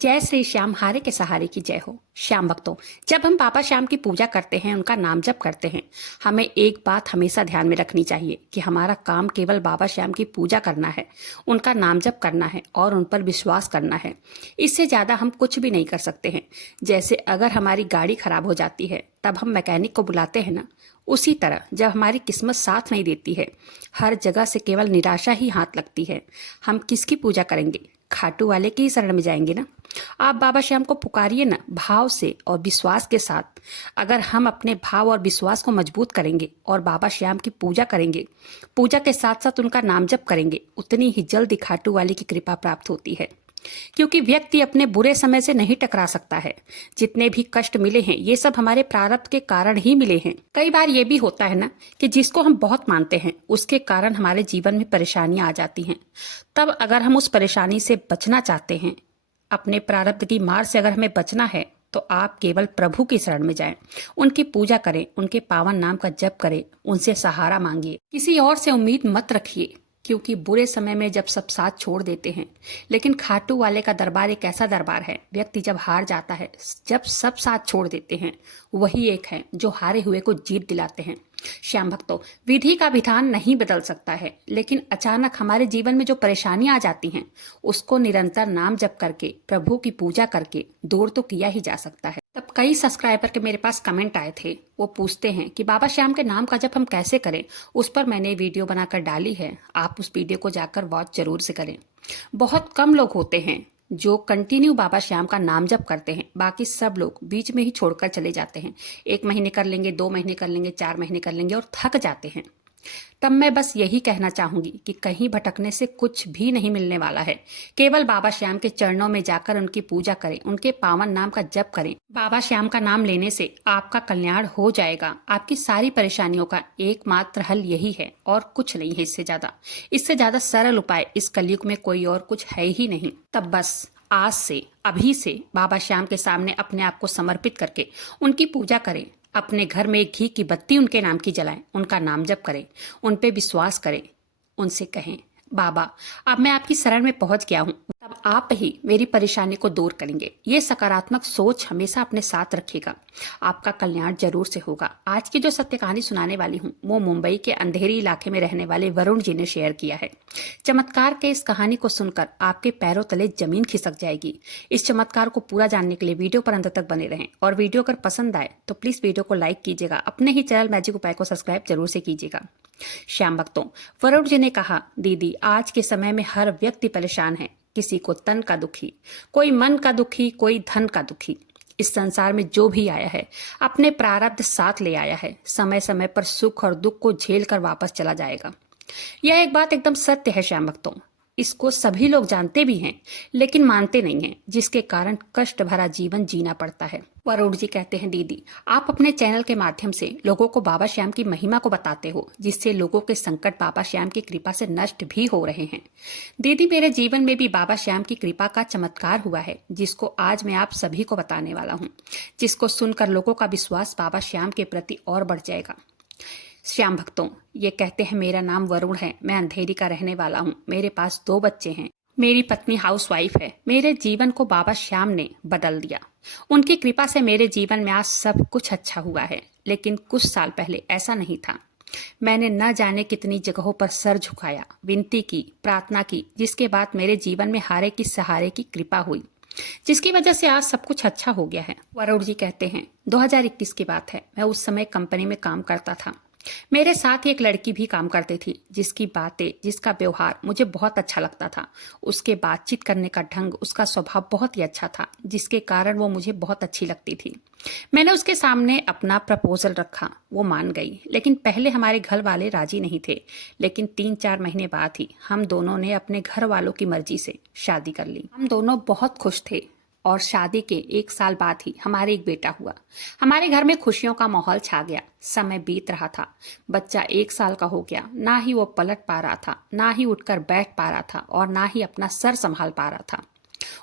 जय श्री श्याम, हारे के सहारे की जय हो। श्याम भक्तों, जब हम बाबा श्याम की पूजा करते हैं, उनका नाम जप करते हैं, हमें एक बात हमेशा ध्यान में रखनी चाहिए कि हमारा काम केवल बाबा श्याम की पूजा करना है, उनका नाम जप करना है और उन पर विश्वास करना है। इससे ज़्यादा हम कुछ भी नहीं कर सकते हैं। जैसे अगर हमारी गाड़ी खराब हो जाती है तब हम मैकेनिक को बुलाते हैं ना, उसी तरह जब हमारी किस्मत साथ नहीं देती है, हर जगह से केवल निराशा ही हाथ लगती है, हम किसकी पूजा करेंगे? खाटू वाले की ही शरण में जाएंगे ना। आप बाबा श्याम को पुकारिए ना, भाव से और विश्वास के साथ। अगर हम अपने भाव और विश्वास को मजबूत करेंगे और बाबा श्याम की पूजा करेंगे, पूजा के साथ साथ उनका नाम जप करेंगे, उतनी ही जल्दी खाटू वाले की कृपा प्राप्त होती है। क्योंकि व्यक्ति अपने बुरे समय से नहीं टकरा सकता है। जितने भी कष्ट मिले हैं, ये सब हमारे प्रारब्ध के कारण ही मिले हैं। कई बार ये भी होता है ना कि जिसको हम बहुत मानते हैं, उसके कारण हमारे जीवन में परेशानियां आ जाती हैं। तब अगर हम उस परेशानी से बचना चाहते हैं, अपने प्रारब्ध की मार से अगर हमें बचना है, तो आप केवल प्रभु की शरण में जाएं, उनकी पूजा करें, उनके पावन नाम का जप करें, उनसे सहारा मांगिए। किसी और से उम्मीद मत रखिए, क्योंकि बुरे समय में जब सब साथ छोड़ देते हैं, लेकिन खाटू वाले का दरबार एक ऐसा दरबार है, व्यक्ति जब हार जाता है, जब सब साथ छोड़ देते हैं, वही एक है जो हारे हुए को जीत दिलाते हैं। श्याम भक्तों, विधि का विधान नहीं बदल सकता है, लेकिन अचानक हमारे जीवन में जो परेशानियां आ जाती हैं, उसको निरंतर नाम जप करके, प्रभु की पूजा करके दूर तो किया ही जा सकता है। तब कई सब्सक्राइबर के मेरे पास कमेंट आए थे, वो पूछते हैं कि बाबा श्याम के नाम का जप हम कैसे करें। उस पर मैंने वीडियो बनाकर डाली है, आप उस वीडियो को जाकर वॉच जरूर से करें। बहुत कम लोग होते हैं जो कंटिन्यू बाबा श्याम का नाम जप करते हैं, बाकी सब लोग बीच में ही छोड़कर चले जाते हैं। 1 महीने कर लेंगे, 2 महीने कर लेंगे, 4 महीने कर लेंगे और थक जाते हैं। तब मैं बस यही कहना चाहूंगी कि कहीं भटकने से कुछ भी नहीं मिलने वाला है। केवल बाबा श्याम के चरणों में जाकर उनकी पूजा करें, उनके पावन नाम का जप करें। बाबा श्याम का नाम लेने से आपका कल्याण हो जाएगा। आपकी सारी परेशानियों का एकमात्र हल यही है और कुछ नहीं है। इससे ज्यादा सरल उपाय इस कलयुग में कोई और कुछ है ही नहीं। तब बस आज से, अभी से बाबा श्याम के सामने अपने आप को समर्पित करके उनकी पूजा करें। अपने घर में एक घी की बत्ती उनके नाम की जलाएं, उनका नाम जप करें, उन पे विश्वास करें, उनसे कहें, बाबा अब मैं आपकी शरण में पहुंच गया हूं, तब आप ही मेरी परेशानी को दूर करेंगे। ये सकारात्मक सोच हमेशा अपने साथ रखिएगा, आपका कल्याण जरूर से होगा। आज की जो सत्य कहानी सुनाने वाली हूँ, वो मुंबई के अंधेरी इलाके में रहने वाले वरुण जी ने शेयर किया है। चमत्कार के इस कहानी को सुनकर आपके पैरों तले जमीन खिसक जाएगी। इस चमत्कार को पूरा जानने के लिए वीडियो पर अंत तक बने रहें, और वीडियो अगर पसंद आए तो प्लीज वीडियो को लाइक कीजिएगा। अपने ही चैनल मैजिक उपाय को सब्सक्राइब जरूर से कीजिएगा। श्याम भक्तों, वरुण जी ने कहा, दीदी आज के समय में हर व्यक्ति परेशान है। किसी को तन का दुखी, कोई मन का दुखी, कोई धन का दुखी। इस संसार में जो भी आया है, अपने प्रारब्ध साथ ले आया है। समय समय पर सुख और दुख को झेल कर वापस चला जाएगा। यह एक बात एकदम सत्य है श्याम भक्तों। इसको सभी लोग जानते भी हैं, लेकिन मानते नहीं हैं, जिसके कारण कष्ट भरा जीवन जीना पड़ता है। वरुण जी कहते हैं, दीदी आप अपने चैनल के माध्यम से लोगों को बाबा श्याम की महिमा को बताते हो, जिससे लोगों के संकट बाबा श्याम की कृपा से नष्ट भी हो रहे हैं। दीदी मेरे जीवन में भी बाबा श्याम की कृपा का चमत्कार हुआ है, जिसको आज मैं आप सभी को बताने वाला हूँ, जिसको सुनकर लोगों का विश्वास बाबा श्याम के प्रति और बढ़ जाएगा। श्याम भक्तों, ये कहते हैं, मेरा नाम वरुण है, मैं अंधेरी का रहने वाला हूँ। मेरे पास 2 बच्चे हैं, मेरी पत्नी हाउसवाइफ है। मेरे जीवन को बाबा श्याम ने बदल दिया। उनकी कृपा से मेरे जीवन में आज सब कुछ अच्छा हुआ है, लेकिन कुछ साल पहले ऐसा नहीं था। मैंने न जाने कितनी जगहों पर सर झुकाया, विनती की, प्रार्थना की, जिसके बाद मेरे जीवन में हारे की सहारे की कृपा हुई, जिसकी वजह से आज सब कुछ अच्छा हो गया है। वरुण जी कहते हैं, 2021 की बात है। मैं उस समय कंपनी में काम करता था। मेरे साथ एक लड़की भी काम करती थी, जिसकी बातें, जिसका व्यवहार मुझे बहुत अच्छा लगता था। उसके बातचीत करने का ढंग, उसका स्वभाव बहुत ही अच्छा था, जिसके कारण वो मुझे बहुत अच्छी लगती थी। मैंने उसके सामने अपना प्रपोजल रखा, वो मान गई, लेकिन पहले हमारे घर वाले राजी नहीं थे। लेकिन 3-4 महीने बाद ही हम दोनों ने अपने घर वालों की मर्जी से शादी कर ली। हम दोनों बहुत खुश थे, और शादी के 1 साल बाद ही हमारे एक बेटा हुआ। हमारे घर में खुशियों का माहौल छा गया। समय बीत रहा था, बच्चा 1 साल का हो गया। ना ही वो पलट पा रहा था, ना ही उठकर बैठ पा रहा था, और ना ही अपना सर संभाल पा रहा था।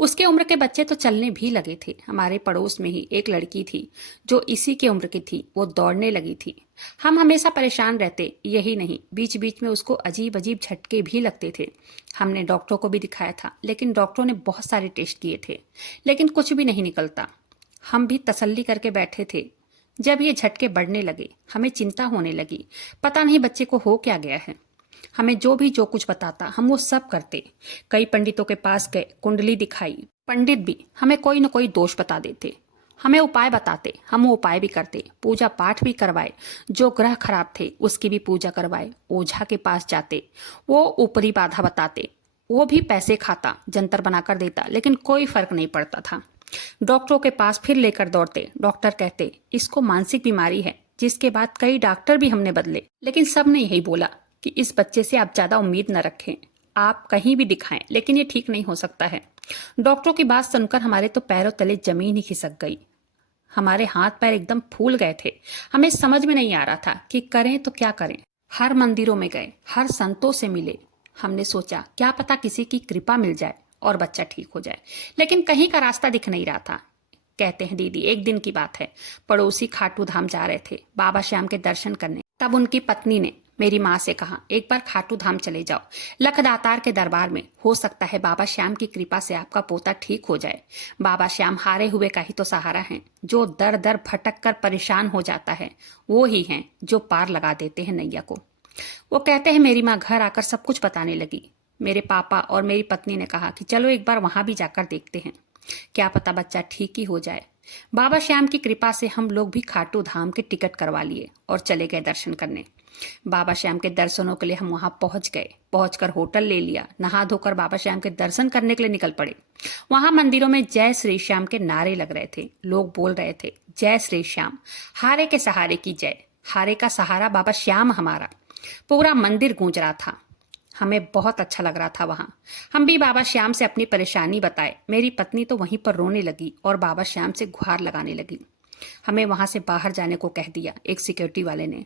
उसके उम्र के बच्चे तो चलने भी लगे थे। हमारे पड़ोस में ही एक लड़की थी जो इसी की उम्र की थी, वो दौड़ने लगी थी। हम हमेशा परेशान रहते, यही नहीं बीच बीच में उसको अजीब अजीब झटके भी लगते थे। हमने डॉक्टरों को भी दिखाया था, लेकिन डॉक्टरों ने बहुत सारे टेस्ट किए थे, लेकिन कुछ भी नहीं निकलता। हम भी तसल्ली करके बैठे थे। जब ये झटके बढ़ने लगे हमें चिंता होने लगी, पता नहीं बच्चे को हो क्या गया है। हमें जो कुछ बताता हम वो सब करते। कई पंडितों के पास गए, कुंडली दिखाई। पंडित भी हमें कोई न कोई दोष बता देते, हमें उपाय बताते, हम वो उपाय भी करते। पूजा पाठ भी करवाए, जो ग्रह खराब थे उसकी भी पूजा करवाए। ओझा के पास जाते, वो ऊपरी बाधा बताते, वो भी पैसे खाता, जंतर बनाकर देता, लेकिन कोई फर्क नहीं पड़ता था। डॉक्टरों के पास फिर लेकर दौड़ते। डॉक्टर कहते इसको मानसिक बीमारी है, जिसके बाद कई डॉक्टर भी हमने बदले, लेकिन सब ने यही बोला कि इस बच्चे से आप ज्यादा उम्मीद न रखें, आप कहीं भी दिखाएं, लेकिन ये ठीक नहीं हो सकता है। डॉक्टरों की बात सुनकर हमारे तो पैरों तले जमीन ही खिसक गई। हमारे हाथ पैर एकदम फूल गए थे। हमें समझ में नहीं आ रहा था कि करें तो क्या करें। हर मंदिरों में गए, हर संतों से मिले। हमने सोचा क्या पता किसी की कृपा मिल जाए और बच्चा ठीक हो जाए, लेकिन कहीं का रास्ता दिख नहीं रहा था। कहते हैं दीदी, एक दिन की बात है, पड़ोसी खाटू धाम जा रहे थे बाबा श्याम के दर्शन करने। तब उनकी पत्नी ने मेरी माँ से कहा एक बार खाटू धाम चले जाओ, लखदातार के दरबार में, हो सकता है बाबा श्याम की कृपा से आपका पोता ठीक हो जाए। बाबा श्याम हारे हुए का ही तो सहारा हैं, जो दर दर भटक कर परेशान हो जाता है वो ही हैं जो पार लगा देते हैं नैया को। वो कहते हैं मेरी माँ घर आकर सब कुछ बताने लगी। मेरे पापा और मेरी पत्नी ने कहा कि चलो एक बार वहां भी जाकर देखते हैं, क्या पता बच्चा ठीक ही हो जाए। बाबा श्याम की कृपा से हम लोग भी खाटू धाम के टिकट करवा लिए और चले गए दर्शन करने। बाबा श्याम के दर्शनों के लिए हम वहां पहुंच गए। पहुंचकर होटल ले लिया, नहा धोकर बाबा श्याम के दर्शन करने के लिए निकल पड़े। वहां मंदिरों में जय श्री श्याम के नारे लग रहे थे, लोग बोल रहे थे जय श्री श्याम, हारे के सहारे की जय, हारे का सहारा बाबा श्याम हमारा। पूरा मंदिर गूंज रहा था। हमें बहुत अच्छा लग रहा था वहां। हम भी बाबा श्याम से अपनी परेशानी बताए। मेरी पत्नी तो वहीं पर रोने लगी और बाबा श्याम से गुहार लगाने लगी। हमें वहां से बाहर जाने को कह दिया एक सिक्योरिटी वाले ने।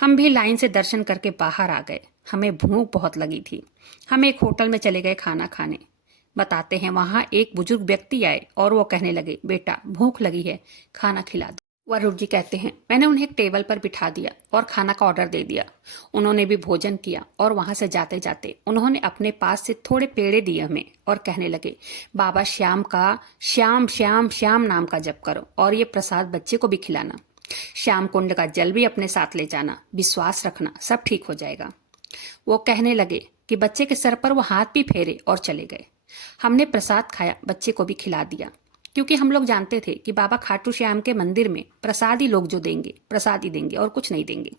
हम भी लाइन से दर्शन करके बाहर आ गए। हमें भूख बहुत लगी थी। हम एक होटल में चले गए खाना खाने। बताते हैं वहां एक बुजुर्ग व्यक्ति आए और वो कहने लगे बेटा भूख लगी है, खाना खिला दो। वरुण जी कहते हैं मैंने उन्हें एक टेबल पर बिठा दिया और खाना का ऑर्डर दे दिया। उन्होंने भी भोजन किया और वहां से जाते जाते उन्होंने अपने पास से थोड़े पेड़े दिए हमें और कहने लगे बाबा श्याम का श्याम श्याम श्याम नाम का जप करो और ये प्रसाद बच्चे को भी खिलाना। श्याम कुंड का जल भी अपने साथ ले जाना, विश्वास रखना सब ठीक हो जाएगा। वो कहने लगे कि बच्चे के सर पर वो हाथ भी फेरे और चले गए। हमने प्रसाद खाया, बच्चे को भी खिला दिया, क्योंकि हम लोग जानते थे कि बाबा खाटू श्याम के मंदिर में प्रसाद ही लोग जो देंगे, प्रसाद ही देंगे और कुछ नहीं देंगे।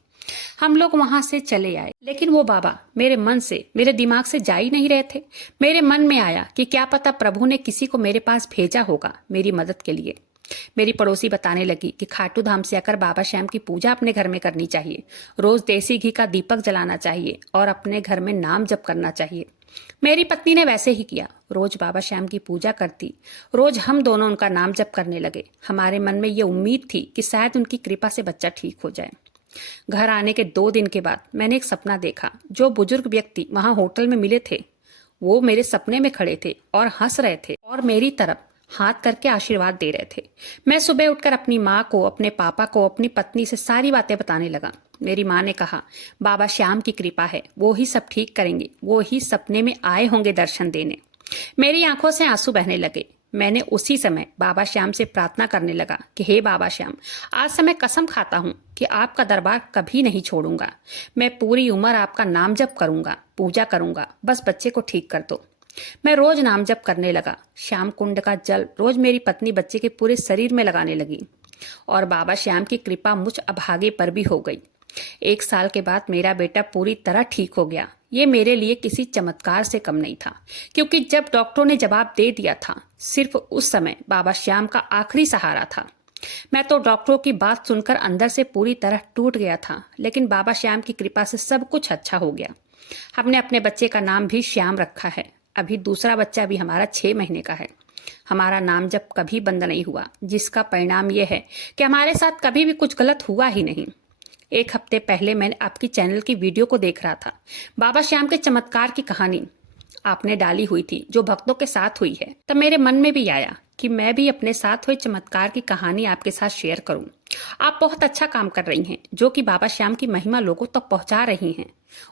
हम लोग वहां से चले आए, लेकिन वो बाबा मेरे मन से, मेरे दिमाग से जा ही नहीं रहे थे। मेरे मन में आया कि क्या पता प्रभु ने किसी को मेरे पास भेजा होगा मेरी मदद के लिए। मेरी पड़ोसी बताने लगी कि खाटू धाम से आकर बाबा श्याम की पूजा अपने घर में करनी चाहिए, रोज देसी घी का दीपक जलाना चाहिए और अपने घर में नाम जप करना चाहिए। मेरी पत्नी ने वैसे ही किया, रोज बाबा श्याम की पूजा करती। रोज हम दोनों उनका नाम जप करने लगे। हमारे मन में ये उम्मीद थी कि शायद उनकी कृपा से बच्चा ठीक हो जाए। घर आने के 2 दिन के बाद मैंने एक सपना देखा। जो बुजुर्ग व्यक्ति वहां होटल में मिले थे वो मेरे सपने में खड़े थे और हंस रहे थे और मेरी तरफ हाथ करके आशीर्वाद दे रहे थे। मैं सुबह उठकर अपनी माँ को, अपने पापा को, अपनी पत्नी से सारी बातें बताने लगा। मेरी माँ ने कहा बाबा श्याम की कृपा है, वो ही सब ठीक करेंगे, वो ही सपने में आए होंगे दर्शन देने। मेरी आंखों से आंसू बहने लगे। मैंने उसी समय बाबा श्याम से प्रार्थना करने लगा कि हे बाबा श्याम, आज से मैं कसम खाता हूँ कि आपका दरबार कभी नहीं छोड़ूंगा। मैं पूरी उम्र आपका नाम जप करूंगा, पूजा करूंगा, बस बच्चे को ठीक कर दो। मैं रोज नाम जप करने लगा। श्याम कुंड का जल रोज मेरी पत्नी बच्चे के पूरे शरीर में लगाने लगी और बाबा श्याम की कृपा मुझ अभागे पर भी हो गई। 1 साल के बाद मेरा बेटा पूरी तरह ठीक हो गया। ये मेरे लिए किसी चमत्कार से कम नहीं था, क्योंकि जब डॉक्टरों ने जवाब दे दिया था, सिर्फ उस समय बाबा श्याम का आखिरी सहारा था। मैं तो डॉक्टरों की बात सुनकर अंदर से पूरी तरह टूट गया था, लेकिन बाबा श्याम की कृपा से सब कुछ अच्छा हो गया। हमने अपने बच्चे का नाम भी श्याम रखा है। अभी दूसरा बच्चा भी हमारा 6 महीने का है। हमारा नाम जब कभी बंद नहीं हुआ, जिसका परिणाम यह है कि हमारे साथ कभी भी कुछ गलत हुआ ही नहीं। 1 हफ्ते पहले मैंने आपकी चैनल की वीडियो को देख रहा था, बाबा श्याम के चमत्कार की कहानी। आपने डाली हुई थी, जो भक्तों के साथ हुई है, तब मेरे मन में भी आया कि मैं भी अपने साथ हुए चमत्कार की कहानी आपके साथ शेयर करूं। आप बहुत अच्छा काम कर रही हैं, जो कि बाबा श्याम की महिमा लोगों तक पहुंचा रही हैं,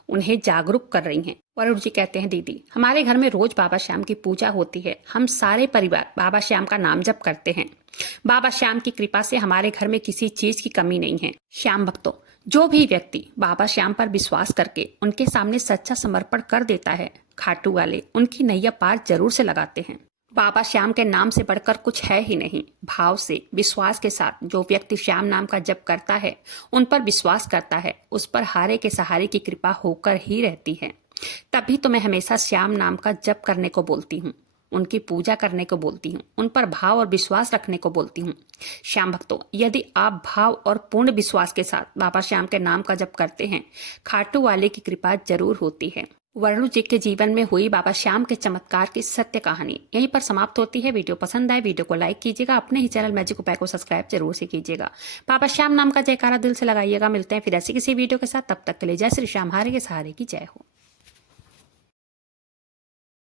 उन्हें जागरूक कर रही हैं। वरुण जी कहते हैं, दीदी हमारे घर में रोज बाबा श्याम की पूजा होती है। हम सारे परिवार बाबा श्याम का नाम जप करते हैं। बाबा श्याम की कृपा से हमारे घर में किसी चीज की कमी नहीं है। श्याम भक्तों, जो भी व्यक्ति बाबा श्याम पर विश्वास करके उनके सामने सच्चा समर्पण कर देता है, खाटू वाले उनकी नैया पार जरूर से लगाते हैं। बाबा श्याम के नाम से बढ़कर कुछ है ही नहीं। भाव से विश्वास के साथ जो व्यक्ति श्याम नाम का जप करता है, उन पर विश्वास करता है, उस पर हारे के सहारे की कृपा होकर ही रहती है। तभी तो मैं हमेशा श्याम नाम का जप करने को बोलती हूँ, उनकी पूजा करने को बोलती हूँ, उन पर भाव और विश्वास रखने को बोलती हूँ। श्याम भक्तों, यदि आप भाव और पूर्ण विश्वास के साथ बाबा श्याम के नाम का जप करते हैं, खाटू वाले की कृपा जरूर होती है। वरुण जी के जीवन में हुई बाबा श्याम के चमत्कार की सत्य कहानी यहीं पर समाप्त होती है। वीडियो पसंद आए, वीडियो को लाइक कीजिएगा, अपने ही चैनल मैजिक उपाय को सब्सक्राइब जरूर से कीजिएगा। बाबा श्याम नाम का जयकारा दिल से लगाइएगा। मिलते हैं फिर ऐसी किसी वीडियो के साथ, तब तक के लिए जय श्री श्याम, हारे के सहारे की जय हो।